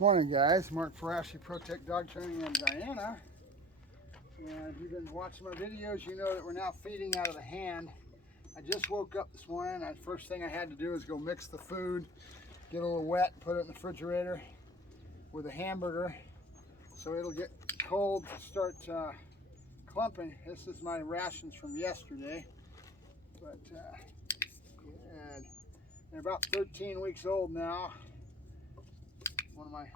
Morning guys, Mark Ferrasci, Protect Dog Training in Diana. And if you've been watching my videos, you know that we're now feeding out of the hand. I just woke up this morning. The first thing I had to do is go mix the food, get a little wet, put it in the refrigerator with a hamburger so it'll get cold to start clumping. This is my rations from yesterday, but good. They're about 13 weeks old now. One of my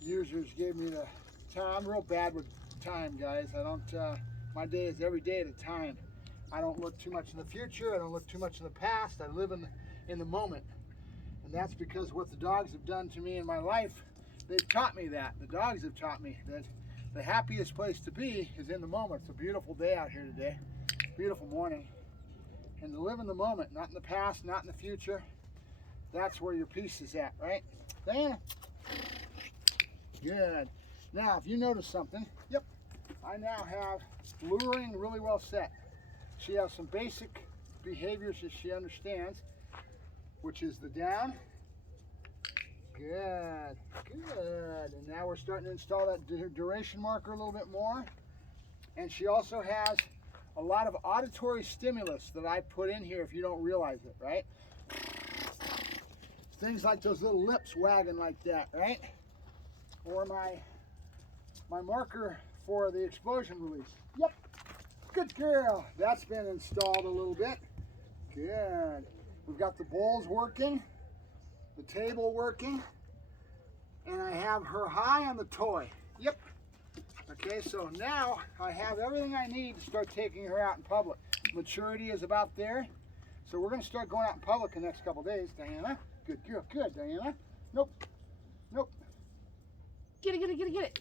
users gave me the time. I'm real bad with time, guys. I don't, my day is every day at a time. I don't look too much in the future. I don't look too much in the past. I live in the moment. And that's because what the dogs have done to me in my life, they've taught me that. The dogs have taught me that the happiest place to be is in the moment. It's a beautiful day out here today. Beautiful morning. And to live in the moment, not in the past, not in the future. That's where your peace is at, right? Diana? Good. Now, if you notice something, yep, I now have luring really well set. She has some basic behaviors that she understands, which is the down. Good, good. And now we're starting to install that duration marker a little bit more. And she also has a lot of auditory stimulus that I put in here if you don't realize it, right? Things like those little lips wagging like that, right? Or my marker for the explosion release. Yep, good girl. That's been installed a little bit. Good. We've got the bowls working, the table working, and I have her high on the toy. Yep. Okay, so now I have everything I need to start taking her out in public. Maturity is about there. So we're gonna start going out in public the next couple days, Diana. Good girl, good, Diana. Nope, nope. Get it, get it, get it, get it.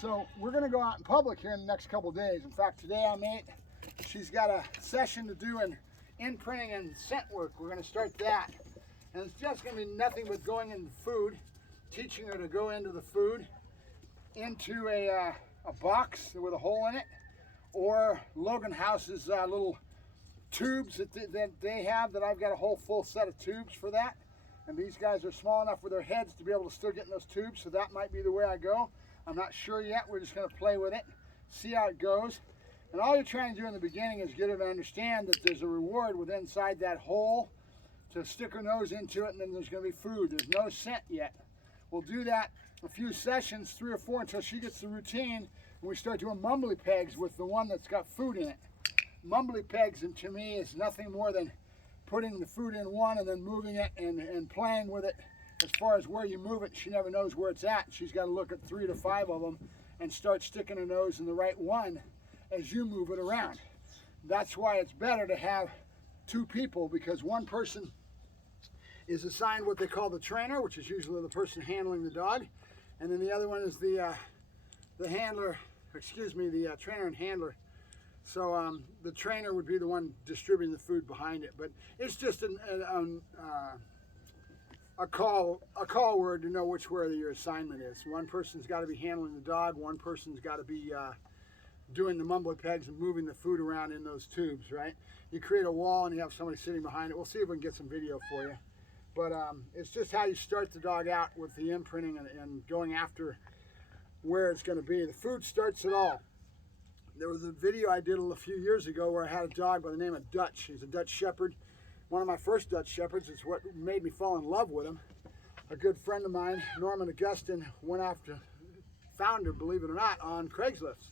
So we're gonna go out in public here in the next couple days. In fact, today I made, she's got a session to do in imprinting and scent work. We're gonna start that. And it's just gonna be nothing but going into food, teaching her to go into the food, into a box with a hole in it, or Logan House's little tubes that they have, that I've got a whole full set of tubes for that. And these guys are small enough with their heads to be able to still get in those tubes, so that might be the way I go. I'm not sure yet. We're just going to play with it, see how it goes. And all you're trying to do in the beginning is get her to understand that there's a reward with inside that hole to stick her nose into it, and then there's going to be food. There's no scent yet. We'll do that a few sessions, 3 or 4, until she gets the routine, and we start doing mumbly pegs with the one that's got food in it. Mumbly pegs, and to me, is nothing more than putting the food in one and then moving it and playing with it. As far as where you move it, she never knows where it's at. She's got to look at 3 to 5 of them and start sticking her nose in the right one as you move it around. That's why it's better to have 2 people, because one person is assigned what they call the trainer, which is usually the person handling the dog, and then the other one is the handler, the trainer and handler. So the trainer would be the one distributing the food behind it, but it's just a call word to know which way your assignment is. One person's got to be handling the dog, one person's got to be doing the mumbly pegs and moving the food around in those tubes, right? You create a wall and you have somebody sitting behind it. We'll see if we can get some video for you. But it's just how you start the dog out with the imprinting and going after where it's going to be. The food starts it all. There was a video I did a few years ago where I had a dog by the name of Dutch. He's a Dutch Shepherd. One of my first Dutch Shepherds. It's what made me fall in love with him. A good friend of mine, Norman Augustin, went after, found her, believe it or not, on Craigslist.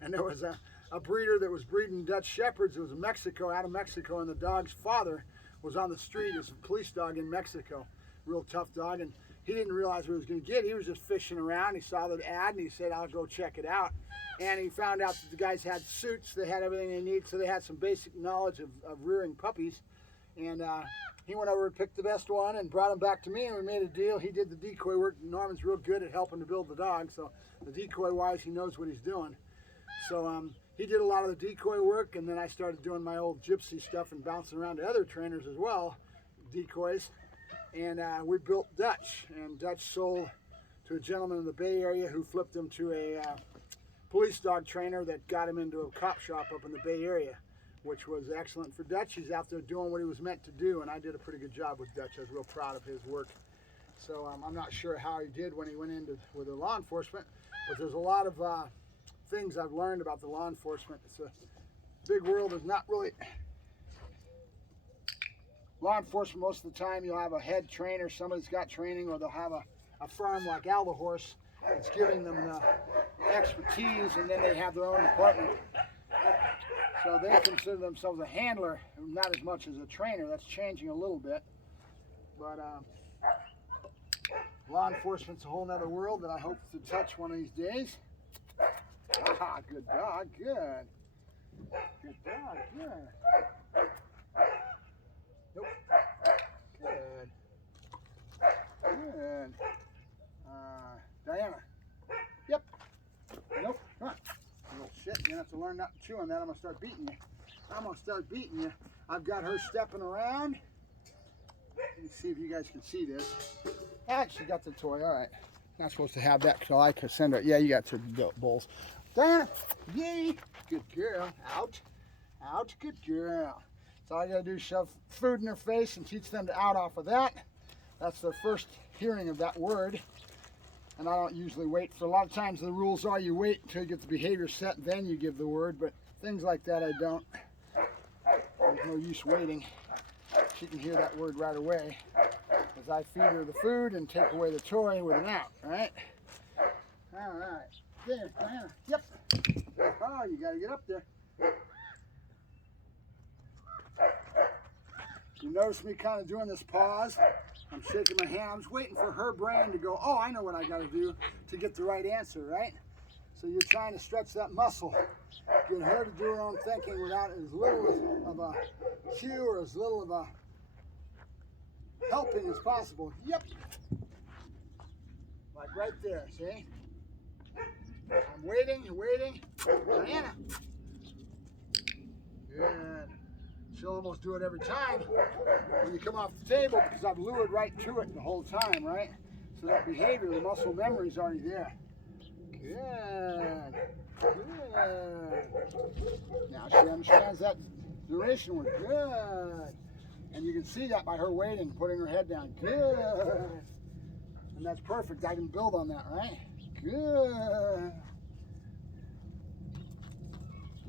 And there was a breeder that was breeding Dutch Shepherds. It was in Mexico, out of Mexico, and the dog's father was on the street as a police dog in Mexico. Real tough dog, and he didn't realize what he was going to get. He was just fishing around. He saw the ad, and he said, I'll go check it out. And he found out that the guys had suits, they had everything they need, so they had some basic knowledge of rearing puppies. And he went over and picked the best one and brought him back to me, and we made a deal. He did the decoy work. Norman's real good at helping to build the dog, so the decoy-wise, he knows what he's doing. So he did a lot of the decoy work, and then I started doing my old gypsy stuff and bouncing around to other trainers as well, decoys. And we built Dutch, and Dutch sold to a gentleman in the Bay Area who flipped him to a police dog trainer that got him into a cop shop up in the Bay Area, which was excellent for Dutch. He's out there doing what he was meant to do, and I did a pretty good job with Dutch. I was real proud of his work. So I'm not sure how he did when he went into with the law enforcement, but there's a lot of things I've learned about the law enforcement. It's a big world. There's not really law enforcement. Most of the time you'll have a head trainer, somebody's got training, or they'll have a firm like Alba Horse that's giving them the expertise, and then they have their own department. So they consider themselves a handler, not as much as a trainer. That's changing a little bit. But law enforcement's a whole nother world that I hope to touch one of these days. Ah, good dog, good. Good dog, good. Nope. Good. Good. Diana. Yep. Nope. Come on. Little shit, you're gonna have to learn not to chew on that. I'm gonna start beating you. I'm gonna start beating you. I've got her stepping around. Let me see if you guys can see this. Actually got the toy, all right. Not supposed to have that because I like Cassandra. Yeah, you got two bowls. Diana, yay, good girl. Out, out, good girl. So all I gotta do is shove food in their face and teach them to out off of that. That's their first hearing of that word. And I don't usually wait for, a lot of times the rules are you wait until you get the behavior set, then you give the word, but things like that I don't. There's no use waiting. She can hear that word right away as I feed her the food and take away the toy with an out, right? All right. There, Diana. Yep. Oh, you got to get up there. You notice me kind of doing this pause. I'm shaking my hands, waiting for her brain to go, oh, I know what I got to do to get the right answer, right? So you're trying to stretch that muscle. Get her to do her own thinking without as little of a cue or as little of a helping as possible. Yep. Like right there, see? I'm waiting, waiting. Diana. Good. She'll almost do it every time when you come off the table because I've lured right to it the whole time, right? So that behavior, the muscle memory is already there. Good. Good. Now she understands that duration word. Good. And you can see that by her waiting, putting her head down. Good. And that's perfect. I can build on that, right? Good.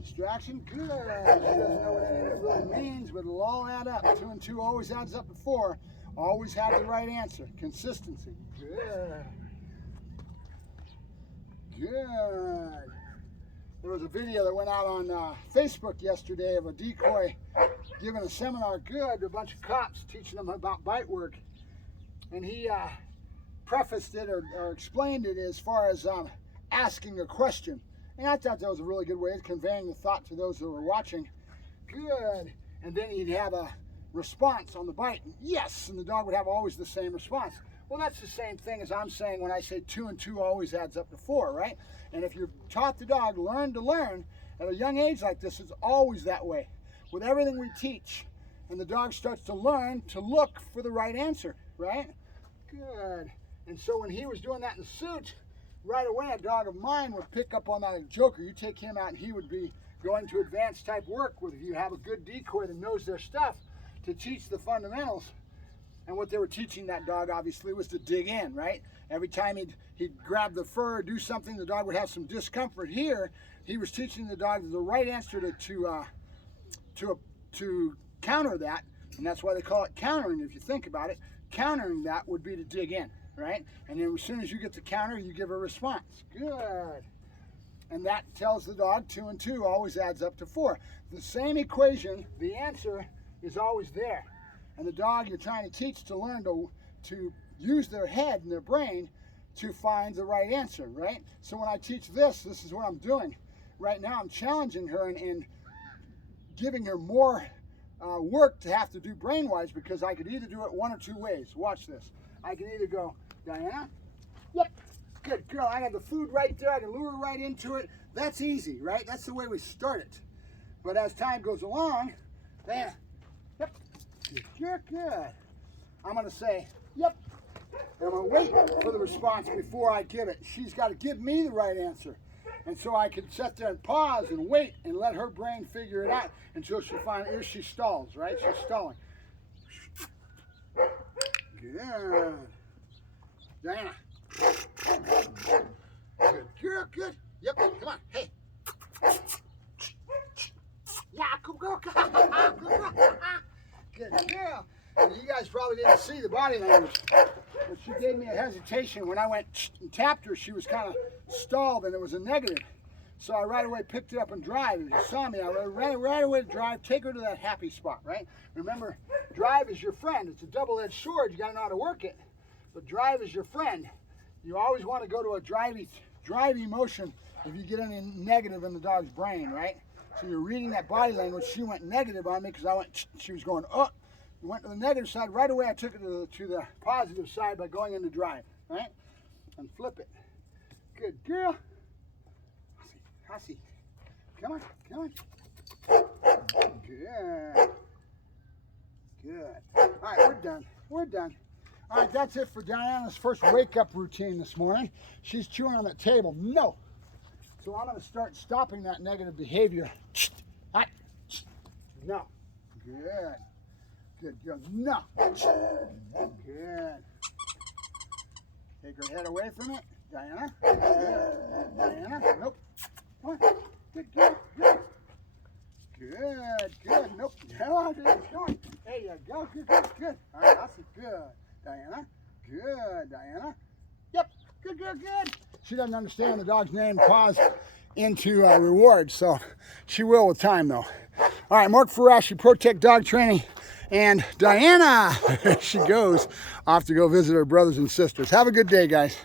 Distraction, good. She doesn't know what any of it really means, but it'll all add up. 2 and 2 always adds up to 4. Always have the right answer. Consistency. Good. Good. There was a video that went out on Facebook yesterday of a decoy giving a seminar, good, to a bunch of cops teaching them about bite work. And he prefaced it or explained it as far as asking a question. And I thought that was a really good way of conveying the thought to those who were watching. Good. And then he'd have a response on the bite. Yes. And the dog would have always the same response. Well, that's the same thing as I'm saying when I say 2 and 2 always adds up to 4, right? And if you've taught the dog learn to learn at a young age like this, it's always that way. With everything we teach, and the dog starts to learn to look for the right answer, right? Good. And so when he was doing that in the suit, right away, a dog of mine would pick up on that as a joker. You take him out and he would be going to advanced type work with you have a good decoy that knows their stuff to teach the fundamentals. And what they were teaching that dog obviously was to dig in, right? Every time he'd grab the fur or do something, the dog would have some discomfort here. He was teaching the dog the right answer to counter that, and that's why they call it countering. If you think about it, countering that would be to dig in, right? And then as soon as you get the counter, you give a response. Good. And that tells the dog 2 and 2 always adds up to 4. The same equation, the answer is always there. And the dog you're trying to teach to learn to use their head and their brain to find the right answer, right? So when I teach this is what I'm doing. Right now I'm challenging her and giving her more work to have to do brain-wise, because I could either do it 1 or 2 ways. Watch this. I can either go, Diana, yep, good girl, I have the food right there, I can lure her right into it. That's easy, right? That's the way we start it. But as time goes along, Diana, yep, you're good. I'm gonna say, yep, and I'm gonna wait for the response before I give it. She's gotta give me the right answer. And so I could sit there and pause and wait and let her brain figure it out until she finally, she stalls, right? She's stalling. Good. Diana. Good girl, good. Yep, come on, hey. Yeah, good girl, good girl. Good girl. And you guys probably didn't see the body language, but she gave me a hesitation. When I went and tapped her, she was kind of stalled and it was a negative. So I right away picked it up and drive. If you saw me, I ran right away to drive, take her to that happy spot, right? Remember, drive is your friend. It's a double-edged sword. You got to know how to work it. But drive is your friend. You always want to go to a drivey motion if you get any negative in the dog's brain, right? So you're reading that body language. She went negative on me because I went, she was going, oh. You went to the negative side. Right away, I took it to the positive side by going into drive, right? And flip it. Good girl. Hussy. Come on, come on. Good. Good. All right, we're done. We're done. All right, that's it for Diana's first wake-up routine this morning. She's chewing on the table. No. So I'm going to start stopping that negative behavior. No. Good. Good girl. No. Good. Take her head away from it. Diana. Good. Diana. Nope. Come on. Good girl. Good. Good. Good. Nope. Come on. Come on. There you go. Good. Good. Good. All right. That's good. Diana. Good. Diana. Yep. Good. Good. Good. She doesn't understand the dog's name pause into reward, so she will with time, though. All right. Mark Ferrasci, Protect Dog Training. And Diana, she goes off to go visit her brothers and sisters. Have a good day, guys.